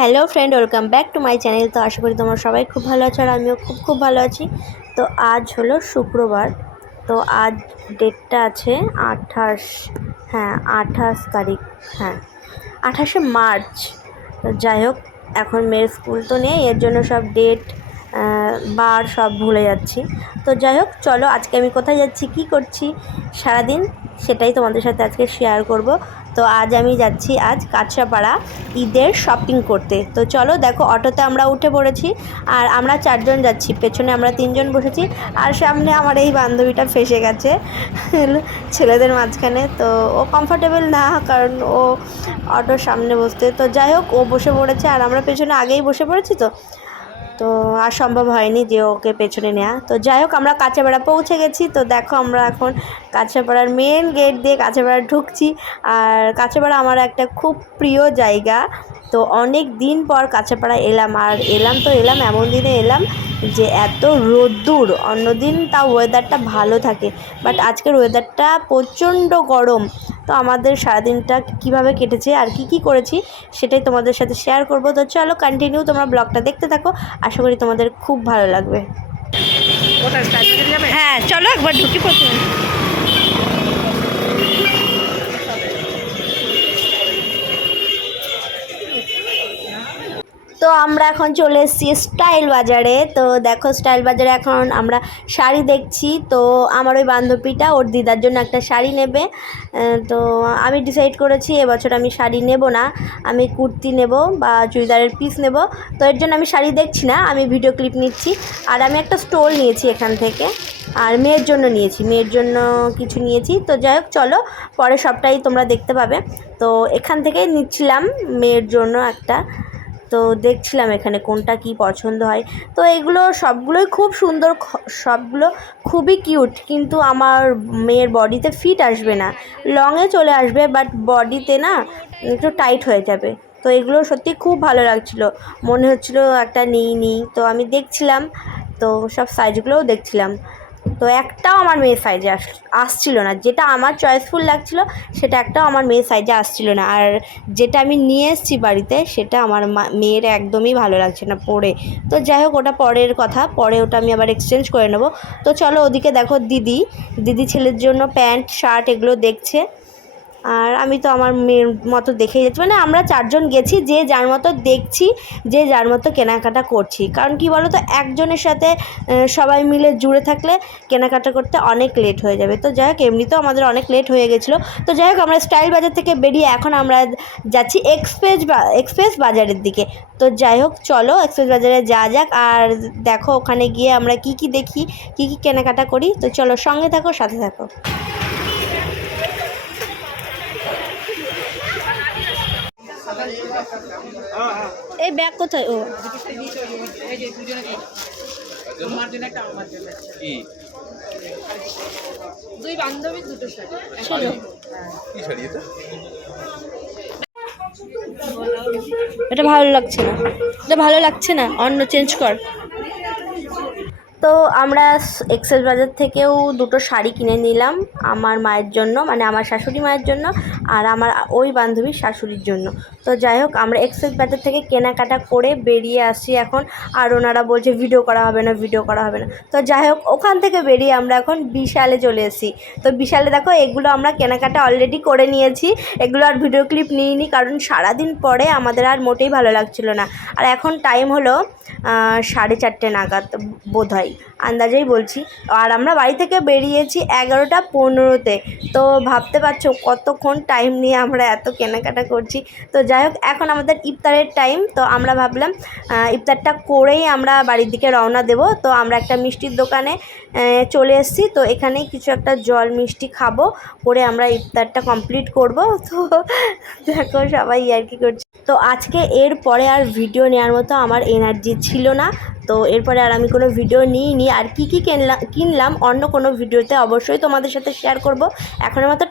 Hello friend, welcome back to my channel. তো আশা করি তোমরা সবাই খুব ভালো আছো আর আমিও খুব ভালো আছি। তো আজ হলো শুক্রবার। তো আজ ডেটটা আছে 28 তারিখ, 28শে মার্চ। তো যাই হোক, এখন মেয়ের স্কুল তো নেই, এর জন্য সব ডেট বার সব ভুলে যাচ্ছি। তো যাই হোক, চলো আজকে আমি কোথায় যাচ্ছি, কি করছি সারাদিন, সেটাই তোমাদের সাথে আজকে শেয়ার করব। তো আজ আমি যাচ্ছি কাঁচরাপাড়া ঈদের শপিং করতে। তো চলো দেখো, অটোতে আমরা উঠে পড়েছি আর আমরা 4 জন যাচ্ছি, পেছনে আমরা 3 জন বসেছি আর সামনে আমার এই বান্ধবীটা ফেসে গেছে ছেলেদের মাঝখানে। তো ও কমফর্টেবল না, কারণ ও অটোর সামনে বসতে। তো যাই হোক, ও বসে পড়েছে আর আমরা পেছনে আগেই বসে পড়েছি। তো আর সম্ভব হয়নি যে ওকে পেছনে নেওয়া। তো যাই হোক, আমরা কাঁচরাপাড়া পৌঁছে গেছি। তো দেখো, আমরা এখন কাঁচরাপাড়ার মেন গেট দিয়ে কাঁচরাপাড়া ঢুকছি। আর কাঁচরাপাড়া আমার একটা খুব প্রিয় জায়গা। তো অনেক দিন পর কাঁচরাপাড়া এলাম, আর এলাম এমন দিনে এলাম যে এত রোদ্দুর। অন্যদিন তাও ওয়েদারটা ভালো থাকে, বাট আজকের ওয়েদারটা প্রচণ্ড গরম। তো আমাদের সারাদিনটা কীভাবে কেটেছে আর কি করেছি সেটাই তোমাদের সাথে শেয়ার করব। তো চলো কন্টিনিউ তোমরা ব্লগটা দেখতে থাকো, আশা করি তোমাদের খুব ভালো লাগবে। হ্যাঁ চলো একবার ঢুকি প্রথমে। তো আমরা এখন চলে এসেছি স্টাইল বাজারে। তো দেখো, স্টাইল বাজারে এখন আমরা শাড়ি দেখছি। তো আমার ওই বান্ধবীটা ওর দিদার জন্য একটা শাড়ি নেবে। তো আমি ডিসাইড করেছি এবছর আমি শাড়ি নেব না, আমি কুর্তি নেব বা চুড়িদারের পিস নেব। তো এর জন্য আমি শাড়ি দেখছি না, আমি ভিডিও ক্লিপ নিচ্ছি। আর আমি একটা স্টোল নিয়েছি এখান থেকে, আর মেয়ের জন্য কিছু নিয়েছি। তো যাই হোক, চলো পরে সবটাই তোমরা দেখতে পাবে। তো এখান থেকেই নিচ্ছিলাম মেয়ের জন্য একটা। তো দেখছিলাম এখানে কোনটা কি পছন্দ হয়। তো এগুলো সবগুলোই খুব সুন্দর, সবগুলো খুবই কিউট, কিন্তু আমার মেয়ের বডিতে ফিট আসবে না, লংয়ে চলে আসবে, বাট বডিতে না একটু টাইট হয়ে যাবে। তো এগুলো সত্যি খুব ভালো লাগছিলো, মনে হচ্ছিলো একটা নিই। তো আমি দেখছিলাম, তো সব সাইজগুলোও দেখছিলাম। তো একটাও আমার মেয়ের সাইজে আসছিল না। যেটা আমার চয়েসফুল লাগছিল সেটা একটাও আমার মেয়ের সাইজে আসছিল না। আর যেটা আমি নিয়ে এসেছি বাড়িতে সেটা আমার মেয়ের একদমই ভালো লাগছে না পরে। তো যাই হোক, ওটা পরের কথা, পরে ওটা আমি আবার এক্সচেঞ্জ করে নেব। তো চলো, ওদিকে দেখো দিদি ছেলের জন্য প্যান্ট শার্ট এগুলো দেখছে। আর আমি তো আমার মেয়ের মতো দেখেই যাচ্ছি, মানে আমরা 4 জন গেছি, যে যার মতো দেখছি, যে যার মতো কেনাকাটা করছি। কারণ কি বলো তো, একজনের সাথে সবাই মিলে জুড়ে থাকলে কেনাকাটা করতে অনেক লেট হয়ে যাবে। তো যাই হোক, এমনিতেও আমাদের অনেক লেট হয়ে গেছিলো। তো যাই হোক, আমরা স্টাইল বাজার থেকে বেরিয়ে এখন আমরা যাচ্ছি এক্সপ্রেস বাজারের দিকে। তো যাই হোক, চলো এক্সপ্রেস বাজারে যাক আর দেখো ওখানে গিয়ে আমরা কি দেখি, কি কেনাকাটা করি। তো চলো, সঙ্গে থাকো, সাথে থাকো। এই ব্যাগ কোথায়? ও দুই বান্ধবী দুটো শাড়ি। এটা ভালো লাগছে না, অন্য চেঞ্জ কর। তো আমরা এক্সেস বাজার থেকেও দুটো শাড়ি কিনে নিলাম আমার মায়ের জন্য, মানে আমার শাশুড়ি মায়ের জন্য, আর আমার ওই বান্ধবীর শাশুড়ির জন্য। তো যাই হোক, আমরা এক্সেস বাজার থেকে কেনাকাটা করে বেরিয়ে আসি এখন। আর ওনারা বলছে ভিডিও করা হবে না। তো যাই হোক, ওখান থেকে বেরিয়ে আমরা এখন বিশালে চলে এসেছি। তো বিশালে দেখো, এগুলো আমরা কেনাকাটা অলরেডি করে নিয়েছি, এগুলো আর ভিডিও ক্লিপ নিইনি, কারণ সারাদিন পরে আমাদের আর মোটেই ভালো লাগছিল না। আর এখন টাইম হলো 4:30 নাগাদ বোধ হয়, আন্দাজেই বলছি। আর আমরা বাড়ি থেকে বেরিয়েছি 11:15-তে। তো ভাবতে পারছো কতক্ষণ টাইম নিয়ে আমরা এত কেনাকাটা করছি। তো যাই হোক, এখন আমাদের ইফতারের টাইম। তো আমরা ভাবলাম ইফতারটা করেই আমরা বাড়ির দিকে রওনা দেব। তো আমরা একটা মিষ্টির দোকানে চলে এসেছি। তো এখানেই কিছু একটা জল মিষ্টি খাবো, করে আমরা ইফতারটা কমপ্লিট করব। তো দেখো সবাই আর কি করছে। তো আজকে এরপরে আর ভিডিও নেওয়ার মতো আমার এনার্জি ছিল না। তো এরপরে আর আমি কোনো ভিডিও নিইনি। আর কি কিনলাম অন্য কোনো ভিডিওতে অবশ্যই তোমাদের সাথে শেয়ার করব। এখনের মতো